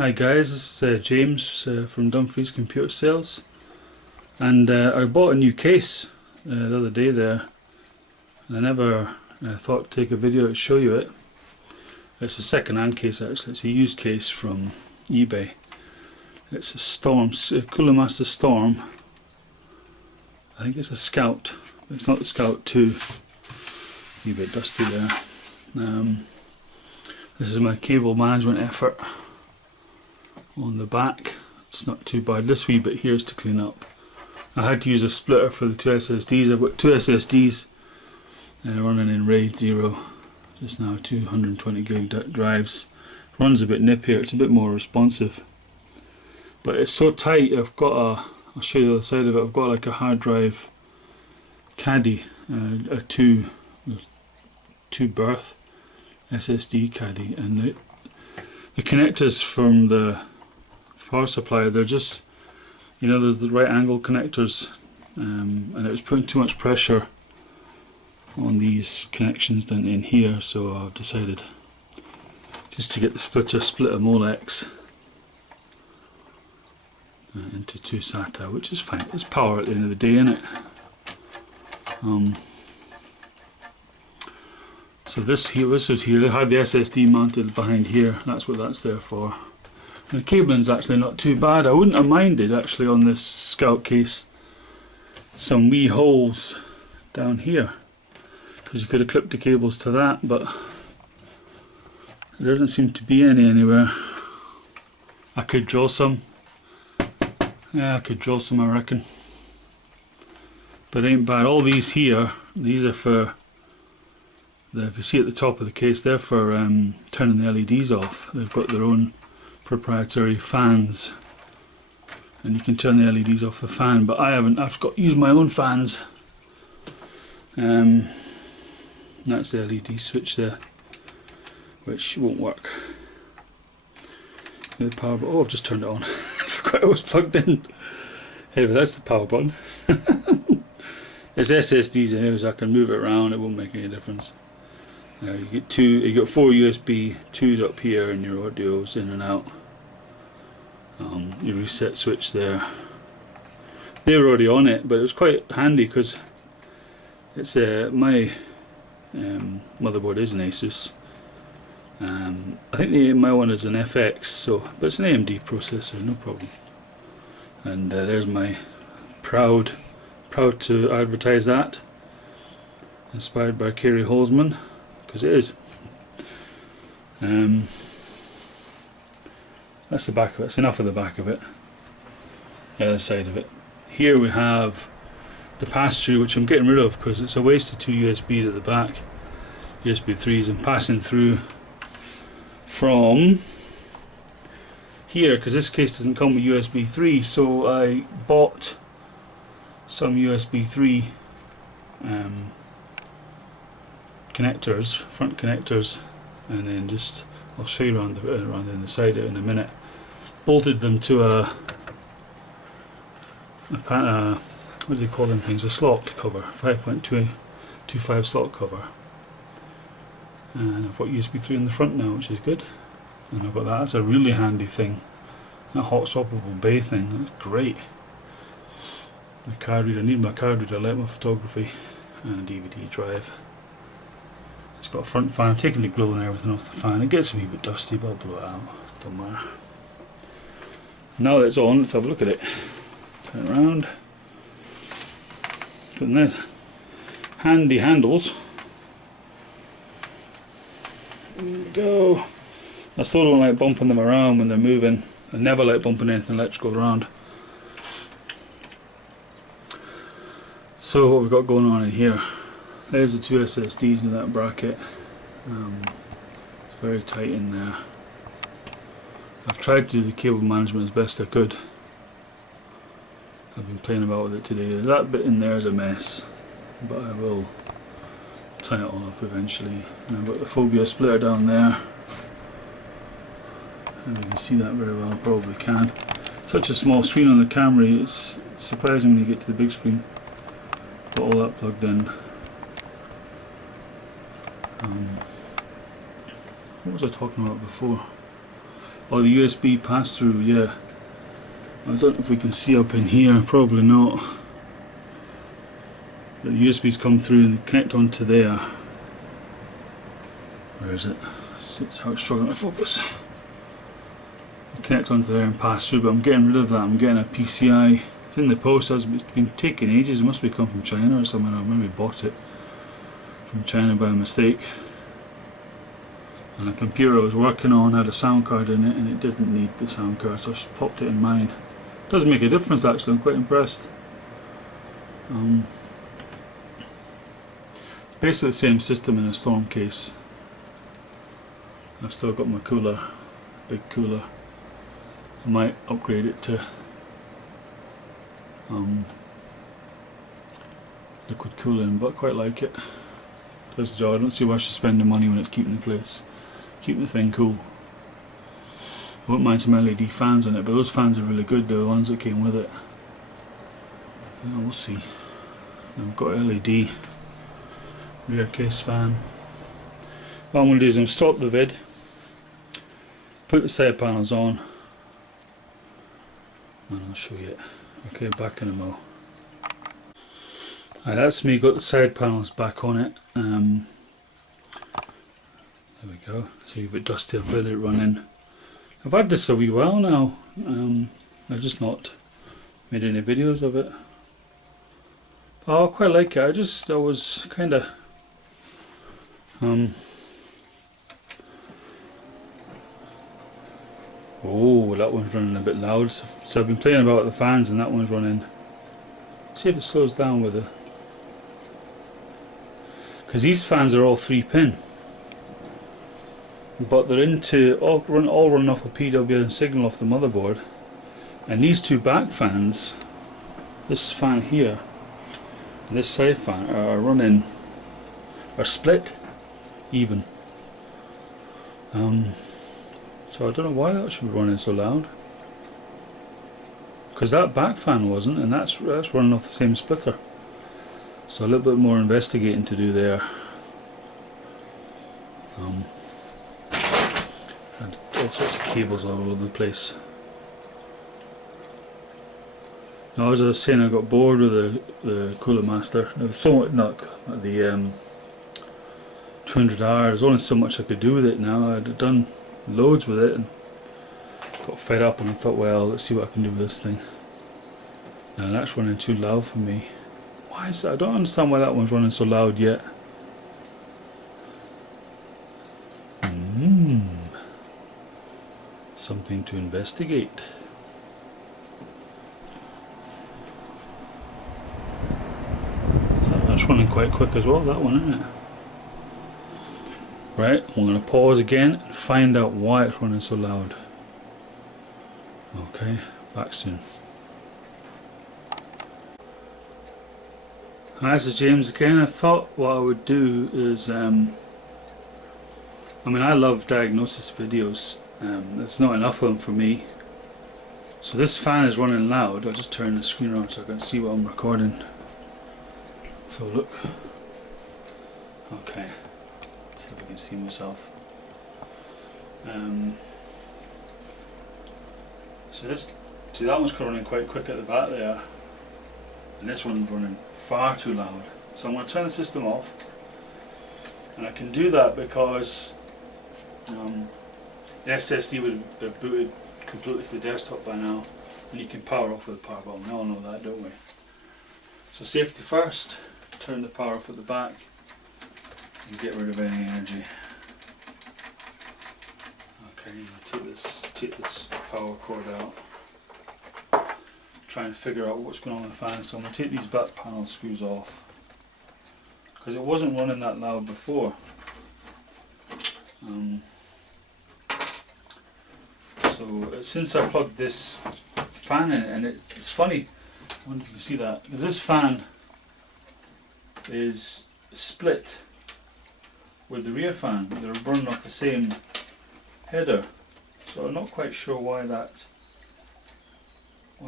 Hi guys, this is James from Dumfries Computer Sales, and I bought a new case the other day there, and I never thought to take a video to show you it. It's a second-hand case actually, it's a used case from eBay. It's a Storm, Cooler Master Storm. I think it's a Scout, but it's not the Scout 2. A bit dusty there. This is my cable management effort. On the back, it's not too bad. This wee bit here is to clean up. I had to use a splitter for the two SSDs. I've got two SSDs running in RAID 0. Just now 220 gig drives. Runs a bit nippier, it's a bit more responsive. But it's so tight, I've got a, I'll show you the other side of it, I've got like a hard drive caddy, a two berth SSD caddy, and the connectors from the power supply, they're just, you know, there's the right angle connectors, and it was putting too much pressure on these connections down in here, so I've decided just to get the splitter, split a Molex into two SATA, which is fine. It's power at the end of the day, isn't it? So this here, they had the SSD mounted behind here. That's what that's there for. And the cabling's actually not too bad. I wouldn't have minded actually on this Scout case some wee holes down here, because you could have clipped the cables to that, but there doesn't seem to be any anywhere. I could drill some. Yeah, I could drill some, I reckon. But it ain't bad. All these here, these are for if you see at the top of the case, they're for turning the LEDs off. They've got their own proprietary fans, and you can turn the LEDs off the fan, but I haven't. I've got to use my own fans. That's the LED switch there, which won't work. The power button. Oh, I've just turned it on. I forgot it was plugged in. Anyway, that's the power button. It's SSDs anyway, so I can move it around. It won't make any difference. You get two. You got four USB 2s up here, and your audio's in and out. Your reset switch there. They were already on it, but it was quite handy because it's my motherboard is an Asus. I think my one is an FX, but it's an AMD processor, no problem. And there's my proud to advertise that. Inspired by Kerry Holzman, because it is. That's the back of it. It's enough of the back of it. The other side of it. Here we have the pass-through, which I'm getting rid of because it's a waste of two USBs at the back. USB 3s. I'm passing through from here because this case doesn't come with USB 3, so I bought some USB 3 connectors, front connectors, and then just I'll show you around the side in a minute. Bolted them to a what do they call them things? A slot cover, 5.25 slot cover. And I've got USB 3 in the front now, which is good. And I've got that. That's a really handy thing. That hot swappable bay thing, that's great. My card reader, I need my card reader, I like my photography, and a DVD drive. It's got a front fan. I'm taking the grill and everything off the fan. It gets a wee bit dusty, but I'll blow it out. Don't matter. Now that it's on, let's have a look at it. Turn it around. Look at this. Handy handles. There we go. I still don't like bumping them around when they're moving. I never like bumping anything electrical around. So what we've got going on in here. There's the two SSDs in that bracket. It's very tight in there. I've tried to do the cable management as best I could. I've been playing about with it today. That bit in there is a mess, but I will tie it all up eventually. And I've got the phobia splitter down there. And you can see that very well, probably can. Such a small screen on the camera, it's surprising when you get to the big screen. Got all that plugged in. What was I talking about before? Oh, the USB pass through, yeah. I don't know if we can see up in here, probably not. But the USBs come through and connect onto there. Where is it? See how it's struggling to focus. Connect onto there and pass through, but I'm getting rid of that. I'm getting a PCI. It's in the post, it's been taking ages. It must be come from China or something. I maybe bought it from China by mistake. And the computer I was working on had a sound card in it, and it didn't need the sound card, so I just popped it in mine. It does make a difference actually, I'm quite impressed. Basically the same system in a storm case. I've still got my cooler, big cooler. I might upgrade it to liquid cooling, but I quite like it. Does the job. I don't see why I should spend the money when it's keeping the thing cool. I wouldn't mind some LED fans on it, but those fans are really good, the ones that came with it. Yeah, we'll see. I've got LED rear case fan. What I'm going to do is I'm stop the vid, put the side panels on, and I'll show you it. Okay, back in a mo. Right, that's me, got the side panels back on it. There we go. It's a wee bit dusty, I've let it run in. I've had this a wee while now. I've just not made any videos of it. Oh, I quite like it. I was kind of oh, that one's running a bit loud. So I've been playing about with the fans, and that one's running. See if it slows down with it. Because these fans are all 3-pin, but they're all run off a PWM signal off the motherboard. And these two back fans, this fan here and this side fan, are split even. So I don't know why that should be running so loud. Because that back fan wasn't, and that's running off the same splitter. So a little bit more investigating to do there. And all sorts of cables all over the place. Now, as I was saying, I got bored with the Cooler Master. There was so much, not the 200R. There's only so much I could do with it now. I'd done loads with it and got fed up, and I thought, well, let's see what I can do with this thing. Now that's running too loud for me. Why is that? I don't understand why that one's running so loud yet. Something to investigate. So that's running quite quick as well, that one, isn't it? Right, I'm going to pause again and find out why it's running so loud. Okay, back soon. Hi, this is James again. I thought what I would do is, I mean, I love diagnosis videos. There's not enough of them for me. So this fan is running loud. I'll just turn the screen around so I can see what I'm recording. So look. Okay. See if I can see myself. See, that one's running quite quick at the back there. And this one's running far too loud. So I'm going to turn the system off, and I can do that because the SSD would have booted completely to the desktop by now, and you can power off with the power button. We all know that, don't we? So safety first, turn the power off at the back and get rid of any energy. Okay, I'm going to take this power cord out. Try and figure out what's going on with the fan. So I'm going to take these back panel screws off, because it wasn't running that loud before. So since I plugged this fan in, and it's funny, I wonder if you can see that, because this fan is split with the rear fan. They're running off the same header, so I'm not quite sure why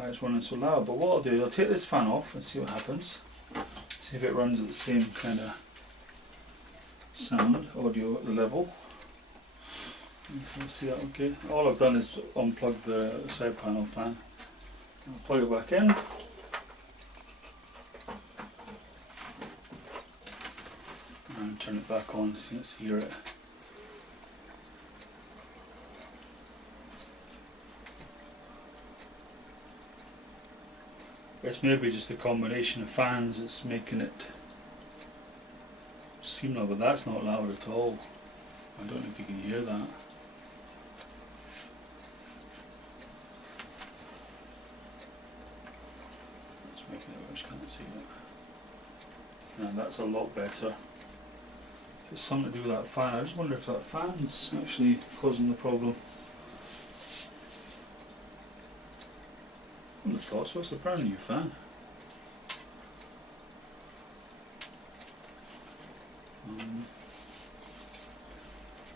it's running so loud. But what I'll do is I'll take this fan off and see what happens. See if it runs at the same kind of sound, audio at the level. So see that okay? All I've done is unplug the side panel fan. I'll plug it back in. And turn it back on so let's hear it. It's maybe just a combination of fans that's making it seem loud, but that's not loud at all. I don't know if you can hear that. It's making it worse, can't see that. And that's a lot better. It's something to do with that fan. I just wonder if that fan's actually causing the problem. I wouldn't have thought so. It's a brand new fan.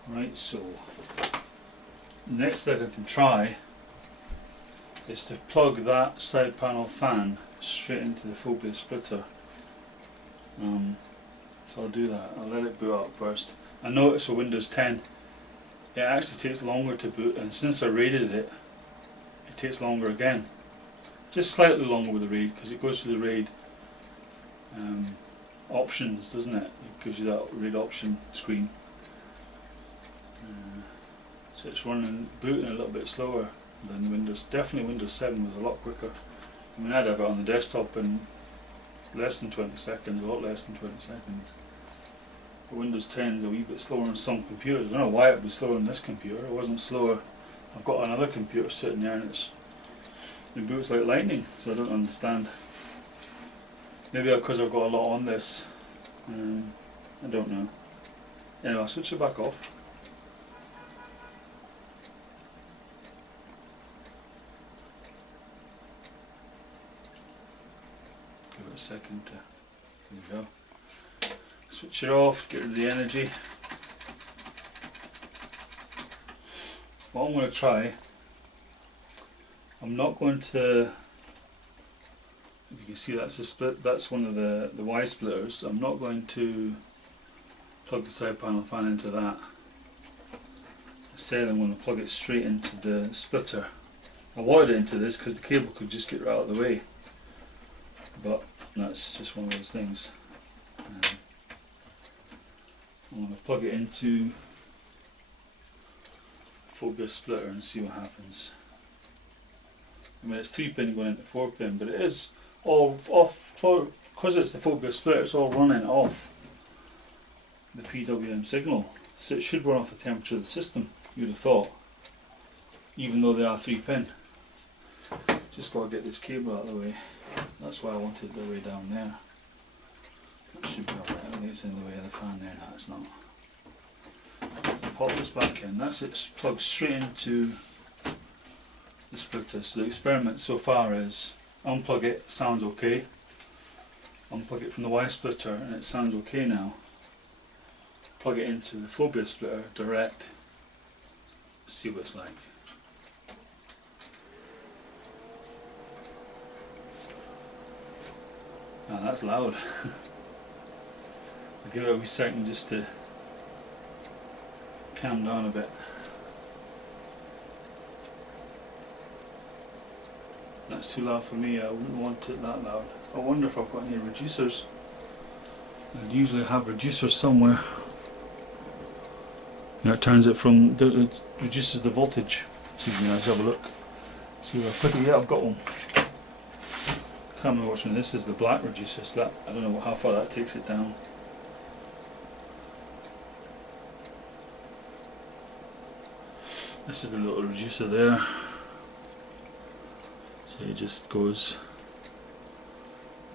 Right, so the next thing I can try is to plug that side panel fan straight into the phobia splitter. So I'll do that. I'll let it boot up first. I noticed with Windows 10 it actually takes longer to boot, and since I raided it, it takes longer again. Just slightly longer with the RAID because it goes to the RAID options, doesn't it? It gives you that RAID option screen. So it's booting a little bit slower than Windows. Definitely Windows 7 was a lot quicker. I mean, I'd have it on the desktop in less than 20 seconds, a lot less than 20 seconds. But Windows 10 is a wee bit slower on some computers. I don't know why it would be slower on this computer. It wasn't slower. I've got another computer sitting there and it boots like lightning, so I don't understand. Maybe because I've got a lot on this. I don't know. Anyway, I'll switch it back off. Give it a second to. There we go. Switch it off, get rid of the energy. What I'm going to try, I'm not going to, if you can see that's a split, that's one of the Y splitters. I'm not going to plug the side panel fan into that. Instead I'm going to plug it straight into the splitter. I wanted it into this because the cable could just get right out of the way, but that's just one of those things. I'm going to plug it into the phobia splitter and see what happens. I mean, it's 3-pin going into 4-pin, but it is all off, because it's the phobia splitter, it's all running off the PWM signal, so it should run off the temperature of the system, you'd have thought, even though they are 3-pin. Just got to get this cable out of the way. That's why I wanted the way down there. That should be alright. I think it's in the way of the fan there. No, it's not. Pop this back in. That's it, plugged straight into the splitter. So the experiment so far is unplug it, sounds okay. Unplug it from the Y splitter and it sounds okay now. Plug it into the phobia splitter direct. See what it's like. Ah, that's loud. I'll give it a wee second just to calm down a bit. That's too loud for me. I wouldn't want it that loud. I wonder if I've got any reducers. I'd usually have reducers somewhere. You know, it turns it from, it reduces the voltage. Excuse me, let's have a look. See where I put it. Yeah, I've got one. I can't remember which one this is, the black reducer, so that, I don't know how far that takes it down. This is the little reducer there. So it just goes,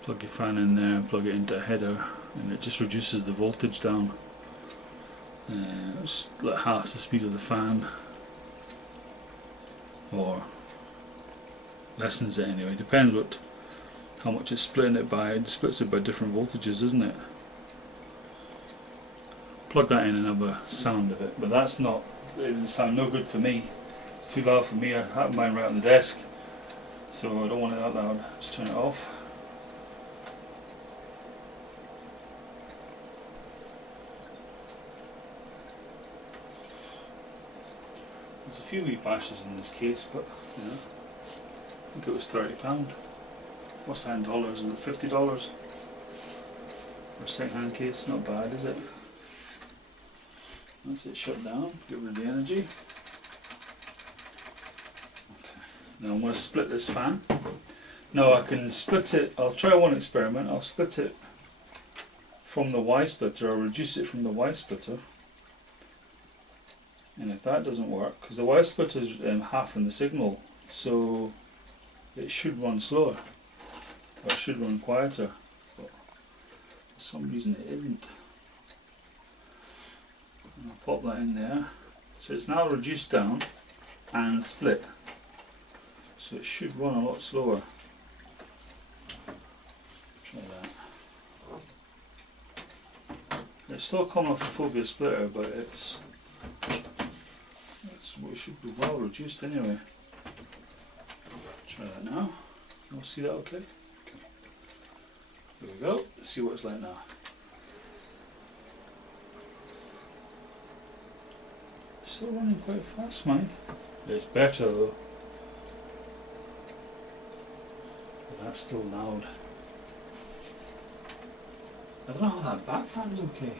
plug your fan in there, plug it into a header, and it just reduces the voltage down. It's like half the speed of the fan, or lessens it anyway. Depends how much it's splitting it by. It splits it by different voltages, isn't it? Plug that in and have a sound of it, but that's not. It didn't sound no good for me. It's too loud for me. I have mine right on the desk, so I don't want it that loud. Just turn it off. There's a few wee bashes in this case, but you know, I think it was £30. What's that in dollars? Is it $50? For a second-hand case, not bad, is it? That's it shut down, get rid of the energy. Okay. Now I'm going to split this fan. Now I can split it, I'll try one experiment, I'll split it from the Y splitter, or reduce it from the Y splitter. And if that doesn't work, because the Y splitter is half in the signal, so it should run slower, or it should run quieter, but for some reason it isn't. And I'll pop that in there. So it's now reduced down and split, so it should run a lot slower. Try that. It's still coming off the phobia splitter, but it should be well reduced anyway. Try that now. You'll see that okay? Okay. There we go. Let's see what it's like now. Still running quite fast, mine. It's better though. But that's still loud. I don't know how that back fan's okay.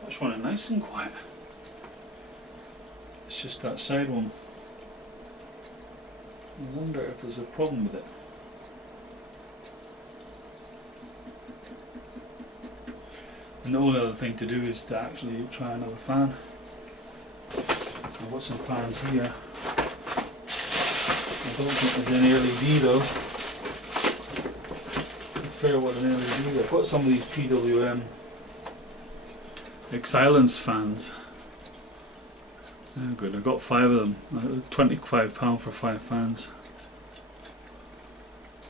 That's running nice and quiet. It's just that side one. I wonder if there's a problem with it. And the only other thing to do is to actually try another fan. I've got some fans here. I don't think there's any LED though. Fair what an LED. I've got some of these PWM Silence fans. Oh good, I've got 5 of them. £25 for 5 fans,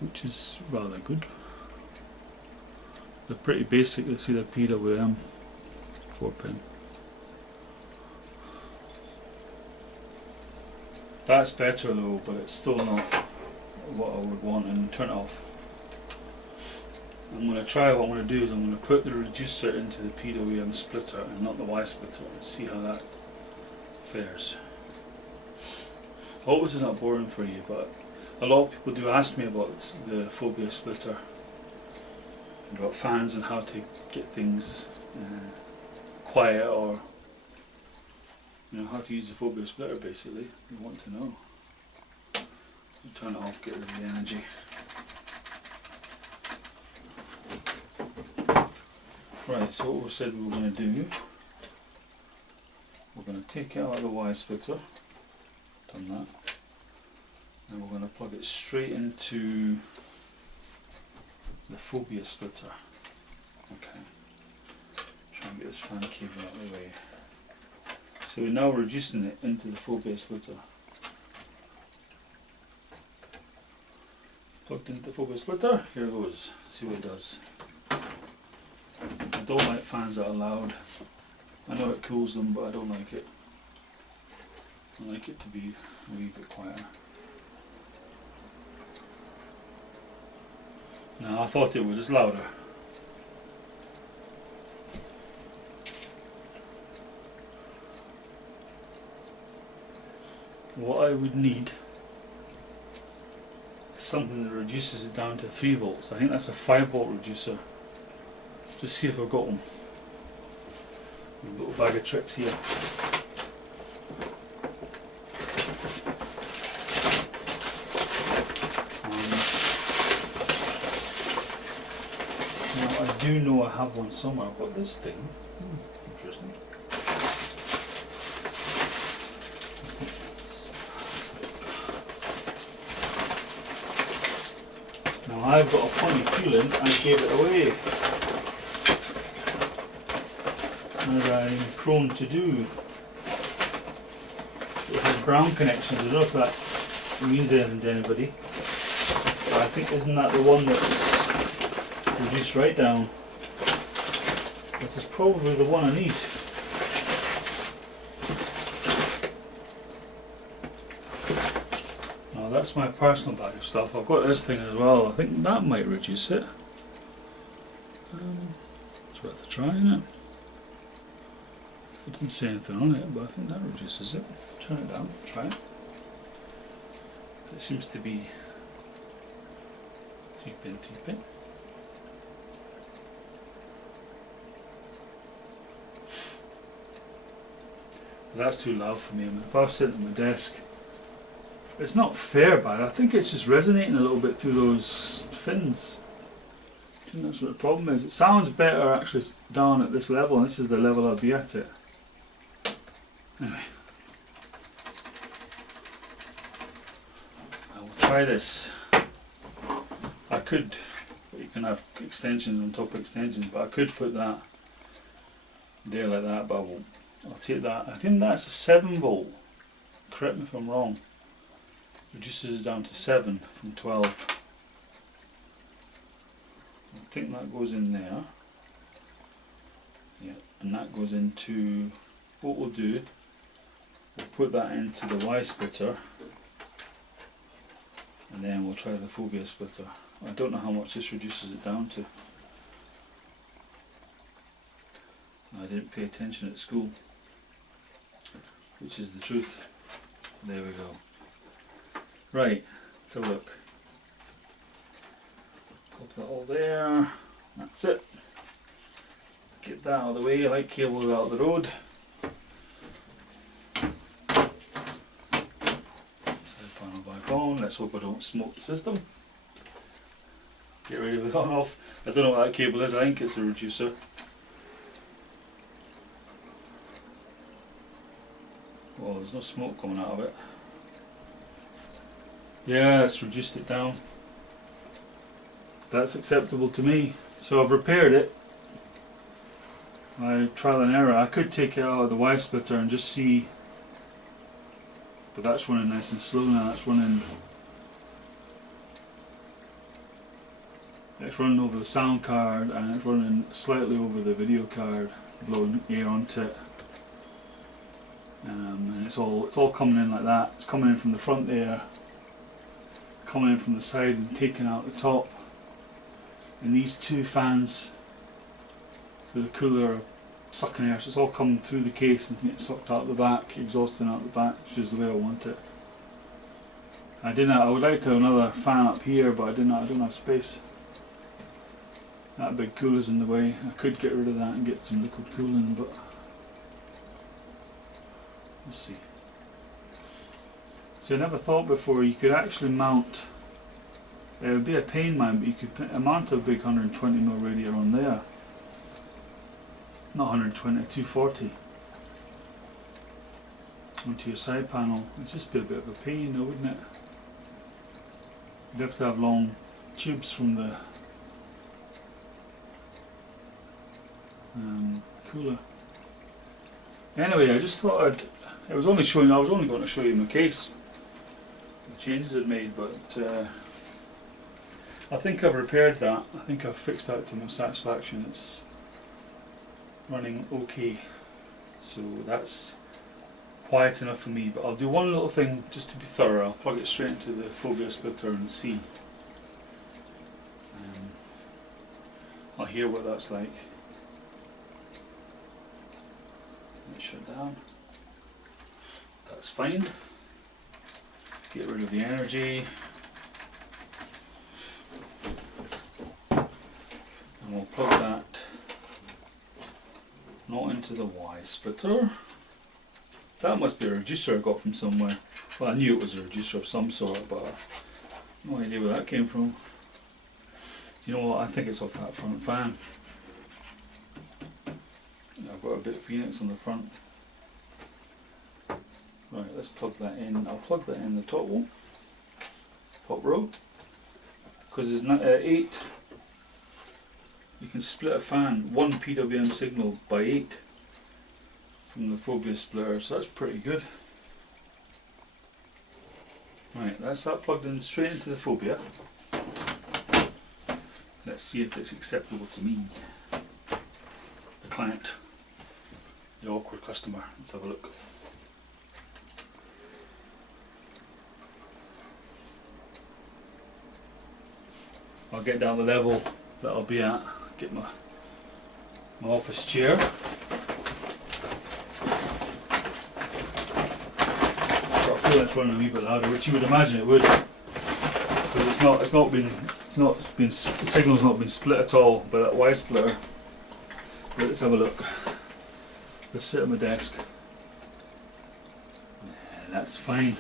which is rather good. They're pretty basic. They see the PWM 4-pin. That's better though, but it's still not what I would want, and turn it off. I'm going to try, what I'm going to do is I'm going to put the reducer into the PWM splitter and not the Y splitter and see how that fares. I hope this is not boring for you, but a lot of people do ask me about the phobia splitter, about fans and how to get things quiet, or you know, how to use the phobia splitter basically. They want to know. You turn it off, get rid of the energy. Right, so what we said we were going to do, we're going to take it out of the Y splitter, done that, and we're going to plug it straight into the phobia splitter. Okay, try and get this fan cable out of the way. So we're now reducing it into the phobia splitter. Plugged into the phobia splitter, here it goes, let's see what it does. I don't like fans that are loud. I know it cools them, but I don't like it. I like it to be a wee bit quieter. No, I thought it would, it's louder. What I would need is something that reduces it down to 3 volts. I think that's a 5-volt reducer. Just see if I've got one. A little bag of tricks here. Now I do know I have one somewhere. I've got this thing. Interesting. Now I've got a funny feeling I gave it away, as I'm prone to do. It has brown connections. I don't know if that means anything to anybody, but I think isn't that the one that's reduced right down? This is probably the one I need. Now that's my personal bag of stuff. I've got this thing as well. I think that might reduce it. It's worth a try, isn't it? It didn't say anything on it, but I think that reduces it. Turn it down, try it. It seems to be 3 pin, 3 pin. But that's too loud for me. I mean, if I've sit at my desk, it's not fair bad. I think it's just resonating a little bit through those fins. I think that's what the problem is. It sounds better actually down at this level, and this is the level I'll be at it. Anyway, I will try this. I could, you can have extensions on top of extensions, but I could put that there like that, but I won't. I'll take that. I think that's a 7 volt. Correct me if I'm wrong. Reduces it down to 7 from 12. I think that goes in there. Yeah, and that goes into, what we'll do, we'll put that into the Y splitter, and then we'll try the phobia splitter. I don't know how much this reduces it down to. I didn't pay attention at school, which is the truth. There we go. Right, let's have a look. Pop that all there. That's it. Get that out of the way. I like cables out of the road. Side panel back on. Let's hope I don't smoke the system. Get rid of it on off. I don't know what that cable is. I think it's a reducer. Well, there's no smoke coming out of it. Yeah, it's reduced it down. That's acceptable to me. So I've repaired it. I trial and error. I could take it out of the Y splitter and just see, but that's running nice and slow now. It's running over the sound card, and it's running slightly over the video card, blowing air onto it. And it's all coming in like that. It's coming in from the front there, coming in from the side and taking out the top. And these two fans for the cooler are sucking air, so it's all coming through the case and getting sucked out the back, exhausting out the back, which is the way I want it. I would like another fan up here, but I don't have space. That big cooler's in the way. I could get rid of that and get some liquid cooling, but we'll see. So I never thought before you could actually mount, it would be a pain man, but you could mount a big 120mm radiator on there. Not 120, 240. Onto your side panel. It'd just be a bit of a pain though, wouldn't it? You'd have to have long tubes from the cooler. Anyway, I just thought I was only going to show you my case, the changes it made, but I think I've repaired that. I think I've fixed that to my satisfaction. It's running okay, so that's quiet enough for me. But I'll do one little thing just to be thorough. I'll plug it straight into the phobia splitter and see. I'll hear what that's like. Let it shut down. That's fine. Get rid of the energy. And we'll plug that not into the Y splitter. That must be a reducer I got from somewhere. Well, I knew it was a reducer of some sort, but I've no idea where that came from. You know what, I think it's off that front fan. I've got a bit of Phoenix on the front. Right, let's plug that in. I'll plug that in the top one, top row, because there's not 8. You can split a fan, 1 PWM signal by 8 from the phobia splitter, so that's pretty good. Right, that's that plugged in straight into the phobia. Let's see if it's acceptable to me, the client, the awkward customer. Let's have a look. I'll get down the level that I'll be at, get my office chair. feel it's running a wee bit louder, which you would imagine it would, because the signal's not been split at all by that Y splitter. But let's have a look. Let's sit at my desk. That's fine.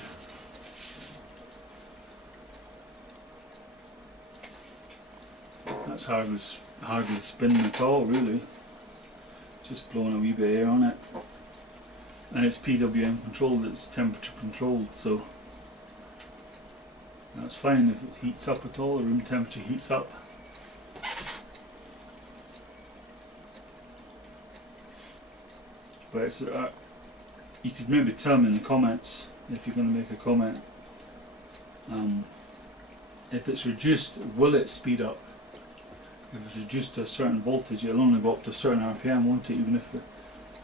That's hardly spinning at all, really. Just blowing a wee bit of air on it. And it's PWM controlled, it's temperature controlled, so that's fine. If it heats up at all, the room temperature heats up. But it's, you could maybe tell me in the comments, if you're going to make a comment, if it's reduced, will it speed up? If it's reduced to a certain voltage, it'll only go up to a certain RPM, won't it, even if it,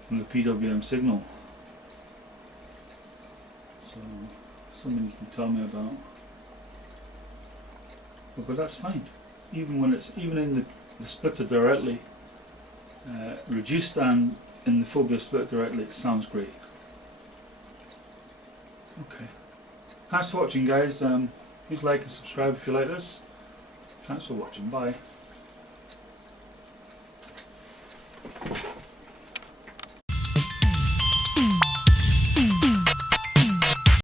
from the PWM signal. So, something you can tell me about. But that's fine. Even when it's, even in the splitter directly, reduced and in the phobia split directly, it sounds great. Okay. Thanks for watching, guys. Please like and subscribe if you like this. Thanks for watching. Bye.